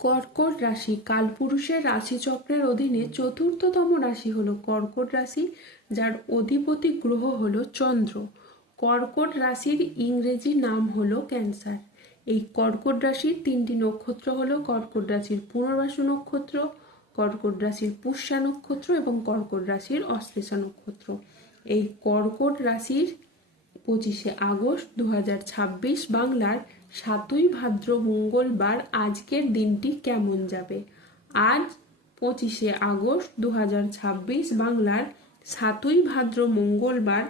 কর্কট রাশি কালপুরুষের রাশিচক্রের অধীনে চতুর্থতম রাশি হলো কর্কট রাশি, যার অধিপতি গ্রহ হলো চন্দ্র। কর্কট রাশির ইংরেজি নাম হলো ক্যান্সার। এই কর্কট রাশির তিনটি নক্ষত্র হলো কর্কট রাশির পুনর্বাসু নক্ষত্র, কর্কট রাশির পুষ্যা নক্ষত্র এবং কর্কট রাশির অশ্লেষা নক্ষত্র। এই কর্কট রাশির 25শে আগস্ট 2026 বাংলার 7ই ভাদ্র মঙ্গলবার আজকের দিনটি কেমন যাবে। আজ 25শে আগস্ট 2026 বাংলার 7ই ভাদ্র মঙ্গলবার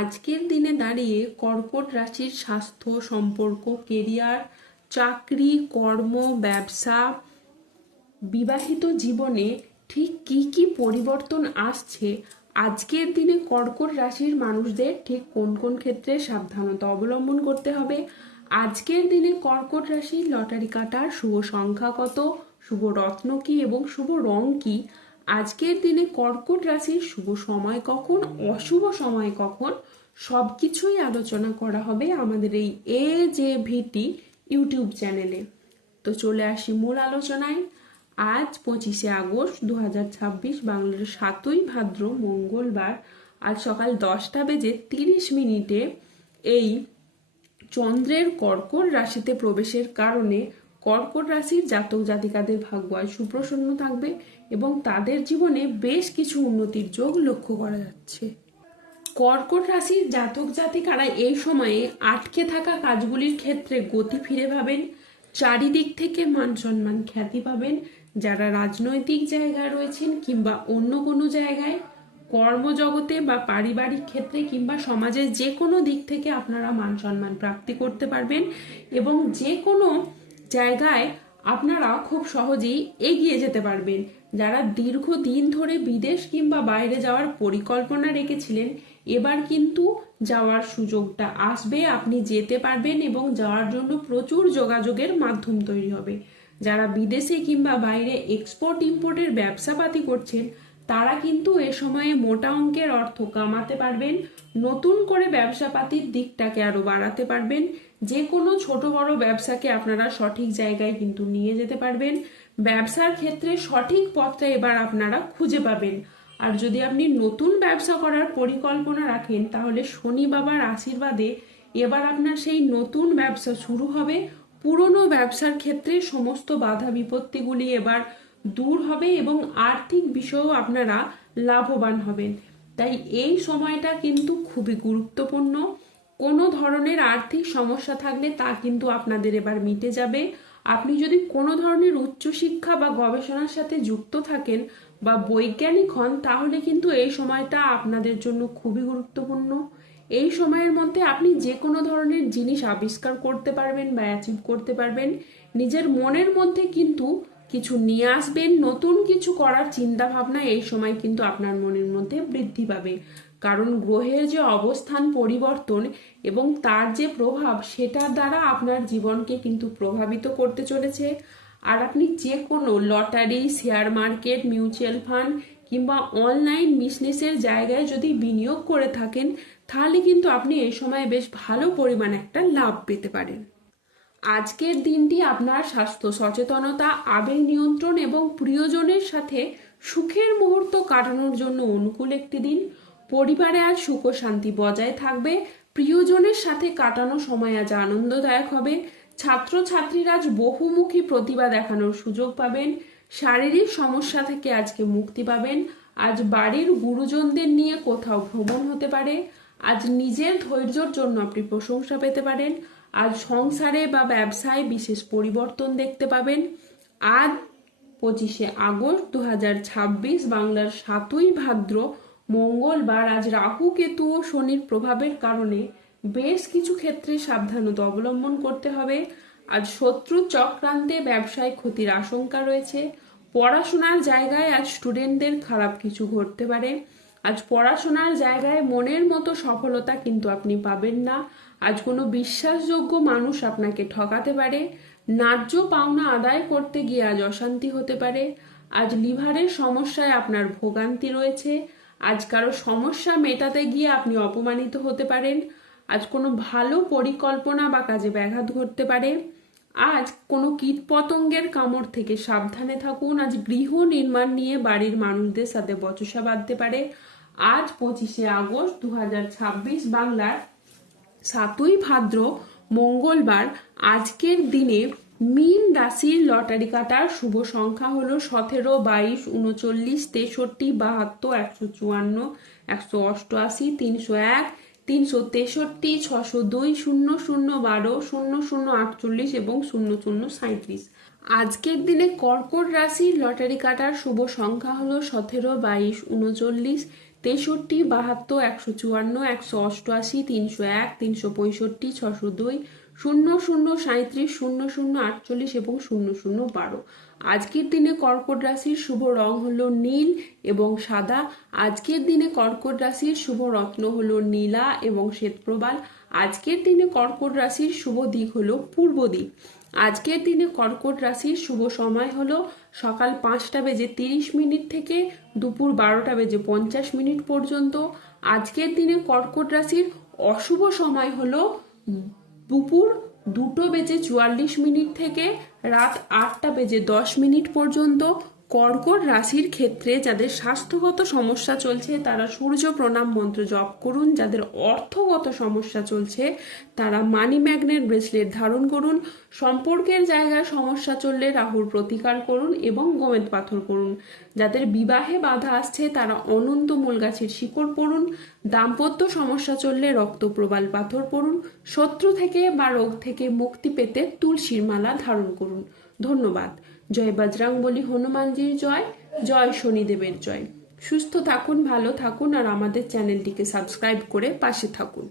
আজকের দিনে দাঁড়িয়ে কর্কট রাশির স্বাস্থ্য, সম্পর্ক, কেরিয়ার, চাকরি, কর্ম, ব্যবসা, বিবাহিত জীবনে ঠিক কি কি পরিবর্তন আসছে, আজকের দিনে কর্কট রাশির মানুষদের ঠিক কোন কোন ক্ষেত্রে সাবধানতা অবলম্বন করতে হবে, আজকের দিনে কর্কট রাশির লটারি কাটার শুভ সংখ্যা কত, শুভ রত্ন কি এবং শুভ রং কি, আজকের দিনে কর্কট রাশির শুভ সময় কখন, অশুভ সময় কখন, সবকিছুই আলোচনা করা হবে আমাদের এই AJVT ইউটিউব চ্যানেলে। তো চলে আসি মূল আলোচনায়। আজ 25শে আগস্ট 2026 বাংলার 7ই ভাদ্র মঙ্গলবার আজ সকাল 10টা বেজে 30 মিনিটে এই চন্দ্রের কর্কট রাশিতে প্রবেশের কারণে কর্কট রাশির জাতক জাতিকাদের ভাগ্য আজ সুপ্রসন্ন থাকবে এবং তাদের জীবনে বেশ কিছু উন্নতির যোগ লক্ষ্য করা যাচ্ছে। কর্কট রাশির জাতক জাতিকারা এই সময়ে আটকে থাকা কাজগুলির ক্ষেত্রে গতি ফিরে পাবেন, চারিদিক থেকে মান সম্মান খ্যাতি পাবেন। যারা রাজনৈতিক জায়গায় রয়েছেন কিংবা অন্য কোনো জায়গায়, কর্মজগতে বা পারিবারিক ক্ষেত্রে কিংবা সমাজের যে কোনো দিক থেকে আপনারা মান সম্মান প্রাপ্তি করতে পারবেন এবং যে কোনো জায়গায় আপনারা খুব সহজেই এগিয়ে যেতে পারবেন। যারা দীর্ঘদিন ধরে বিদেশ কিংবা বাইরে যাওয়ার পরিকল্পনা রেখেছিলেন, এবার কিন্তু যাওয়ার সুযোগটা আসবে, আপনি যেতে পারবেন এবং যাওয়ার জন্য প্রচুর যোগাযোগের মাধ্যম তৈরি হবে। যারা বিদেশে কিংবা বাইরে এক্সপোর্ট ইম্পোর্টের ব্যবসাপাতি করছেন, তারা কিন্তু এ সময়ে মোটা অঙ্কের অর্থ কামাতে পারবেন, নতুন করে ব্যবসাপাতির দিকটাকে আরো বাড়াতে পারবেন। যে কোনো ছোট বড় ব্যবসাকে আপনারা সঠিক জায়গায় কিন্তু নিয়ে যেতে পারবেন। ব্যবসার ক্ষেত্রে সঠিক পথটা এবার আপনারা খুঁজে পাবেন। আর যদি আপনি নতুন ব্যবসা করার পরিকল্পনা রাখেন, তাহলে শনি বাবার আশীর্বাদে এবার আপনার সেই নতুন ব্যবসা শুরু হবে। পুরনো ব্যবসার ক্ষেত্রে সমস্ত বাধা বিপত্তিগুলি এবার দূর হবে এবং আর্থিক বিষয়েও আপনারা লাভবান হবেন। তাই এই সময়টা কিন্তু খুবই গুরুত্বপূর্ণ। কোনো ধরনের আর্থিক সমস্যা থাকলে তা কিন্তু আপনাদের এবার মিটে যাবে। আপনি যদি কোনো ধরনের উচ্চশিক্ষা বা গবেষণার সাথে যুক্ত থাকেন বা বৈজ্ঞানিক হন, তাহলে কিন্তু এই সময়টা আপনাদের জন্য খুবই গুরুত্বপূর্ণ। এই সময়ের মধ্যে আপনি যে কোনো ধরনের জিনিস আবিষ্কার করতে পারবেন বা অ্যাচিভ করতে পারবেন। নিজের মনের মধ্যে কিন্তু কিছু নিয়ে আসবেন, নতুন কিছু করার চিন্তা ভাবনা এই সময় কিন্তু আপনার মনের মধ্যে বৃদ্ধি পাবে। কারণ গ্রহের যে অবস্থান পরিবর্তন এবং তার যে প্রভাব, সেটার দ্বারা আপনার জীবনকে কিন্তু প্রভাবিত করতে চলেছে। আর আপনি যে কোনো lottery, share market, mutual fund কিংবা অনলাইন বিজনেসের জায়গায় যদি বিনিয়োগ করে থাকেন, তাহলে কিন্তু আপনি এই সময় বেশ ভালো পরিমাণ একটা লাভ পেতে পারেন। আজকের দিনটি আপনার স্বাস্থ্য সচেতনতা, আবেগ নিয়ন্ত্রণ এবং প্রিয়জনের সাথে সুখের মুহূর্ত কাটানোর জন্য অনুকূল একটি দিন। পরিবারে আজ সুখ ও শান্তি বজায় থাকবে। প্রিয়জনের সাথে কাটানো সময় আজ আনন্দদায়ক হবে। ছাত্রছাত্রীরা আজ বহুমুখী প্রতিভা দেখানোর সুযোগ পাবেন। শারীরিক সমস্যা থেকে আজকে মুক্তি পাবেন। আজ বাড়ির গুরুজনদের নিয়ে কোথাও ভ্রমণ হতে পারে। আজ নিজের ধৈর্যের জন্য আপনি প্রশংসা পেতে পারেন। আজ সংসারে বা ব্যবসায় বিশেষ পরিবর্তন দেখতে পাবেন। আজ 25শে আগস্ট 2026 বাংলার 7ই ভাদ্র মঙ্গলবার আজ রাহু, কেতু ও শনির প্রভাবের কারণে বেশ কিছু ক্ষেত্রে সাবধানতা অবলম্বন করতে হবে। আজ শত্রু চক্রান্তে ব্যবসায় ক্ষতির আশঙ্কা রয়েছে। পড়াশোনার জায়গায় আজ স্টুডেন্টদের খারাপ কিছু ঘটতে পারে। আজ পড়াশোনার জায়গায় মনের মতো সফলতা কিন্তু আপনি পাবেন না। আজ কোনো বিশ্বাসযোগ্য মানুষ আপনাকে ঠকাতে পারে। ন্যায্য পাওনা আদায় করতে গিয়ে আজ অশান্তি হতে পারে। আজ লিভারের সমস্যায় আপনার ভোগান্তি রয়েছে। আজ কারো সমস্যা মেটাতে গিয়ে আপনি অপমানিত হতে পারেন। আজ কোনো ভালো পরিকল্পনা বা কাজে ব্যাঘাত ঘটতে পারে। আজ কোনো কীটপতঙ্গের কামড় থেকে সাবধানে থাকুন। আজ গৃহ নির্মাণ নিয়ে বাড়ির মানুষদের সাথে বচসা বাঁধতে পারে। আজ 25শে আগস্ট 2026 বাংলার 7ই ভাদ্র মঙ্গলবার। আজকের দিনে মীন রাশির লটারি কাটার শুভ সংখ্যা হলো 17, 22, 39, 63, 72, 154, 188, 301, 363, 602, 00, 12, 00, 48 এবং 00, 37। আজকের দিনে কর্কট রাশির লটারি কাটার শুভ সংখ্যা হলো 17, 22, 39, 63, 72, 154, 188, 301, 365, 602, 00, 37, 00, 48 এবং 00, 12। আজকের দিনে কর্কট রাশির শুভ রং হলো নীল এবং সাদা। আজকের দিনে কর্কট রাশির শুভ রত্ন হলো নীলা এবং শ্বেতপ্রবাল। আজকের দিনে কর্কট রাশির শুভ দিক হলো পূর্ব দিক। আজকের দিনে কর্কট রাশির শুভ সময় হলো সকাল 5টা বেজে 30 মিনিট থেকে দুপুর 12টা বেজে 50 মিনিট পর্যন্ত। আজকের দিনে কর্কট রাশির অশুভ সময় হলো দুপুর 2টো বেজে 44 মিনিট থেকে রাত 8টা বেজে 10 মিনিট পর্যন্ত। কর্কট রাশির ক্ষেত্রে যাদের স্বাস্থ্যগত সমস্যা চলছে তারা সূর্য প্রণাম মন্ত্র জপ করুন। যাদের অর্থগত সমস্যা চলছে তারা মানি ম্যাগনেট ব্রেসলেট ধারণ করুন। সম্পর্কের জায়গায় সমস্যা চললে রাহুর প্রতিকার করুন এবং গোমেদ পাথর করুন। যাদের বিবাহে বাধা আসছে তারা অনন্ত মূল গাছের শিকড় পড়ুন। দাম্পত্য সমস্যা চললে রক্তপ্রবাল পাথর পড়ুন। শত্রু থেকে বা রোগ থেকে মুক্তি পেতে তুলসীর মালা ধারণ করুন। ধন্যবাদ। জয় বজরংবলী হনুমানজির জয়। জয় শনিদেবের জয়। সুস্থ থাকুন, ভালো থাকুন আর আমাদের চ্যানেলটিকে সাবস্ক্রাইব করে পাশে থাকুন।